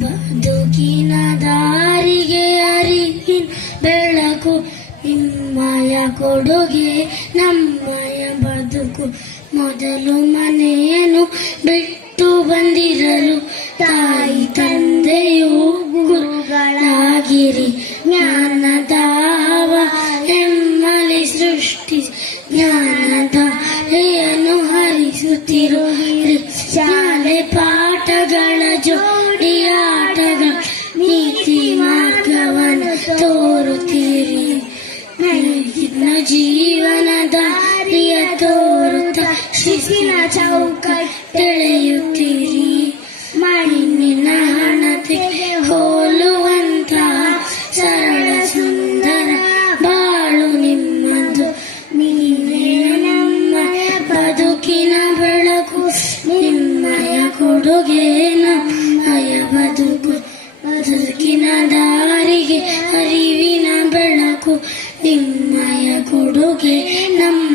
ಬದುಕಿನ ದಾರಿಗೆ ಅರಿವಿನ ಬೆಳಕು ನಿಮ್ಮಯ ಕೊಡುಗೆ ನಮ್ಮಯ ಬದುಕು. ಮೊದಲು ಮನೆಯನ್ನು ಬಿಟ್ಟು ಬಂದಿರಲು ತಾಯಿ ತಂದೆಯು ಗುರುಗಳಾಗಿರಿ. ಜ್ಞಾನದಾವ ಎಮ್ಮಲಿ ಸೃಷ್ಟಿ ಜ್ಞಾನದಾರೆಯನ್ನು ಹರಿಸುತ್ತಿರುವಿರಿ. ಶಾಲೆ ಪಾಠಗಳ ಜೋಡಿ ಆಟಗಳ ನೀತಿ ಮಾರ್ಗವನ್ನು ತೋರುತ್ತೀರಿ. ಜೀವನ ದಾರಿಯ ತೋರುತ್ತ ಶಿಸ್ತಿನ ಚೌಕಟ್ಟೆಳೆಯುತ್ತೀರಿ. ಮಣ್ಣಿನ ಹಣತೆಗೆ ಹೋಲುವಂತ ಸರಳ ಸುಂದರ ಬಾಳು ನಿಮ್ಮದು. ನೀವೇ ನಮ್ಮ ಬದುಕಿನ ಬೆಳಕು ನಿಮ್ಮಯ ಕೊಡುಗೆ ನಮ್ಮಯ ಬದುಕು. ಬದುಕಿನ ದಾರಿಗೆ ಅರಿವಿನ ಬೆಳಕು ನಿಮ್ಮಯ ಕೊಡುಗೆ ನಮ್ಮ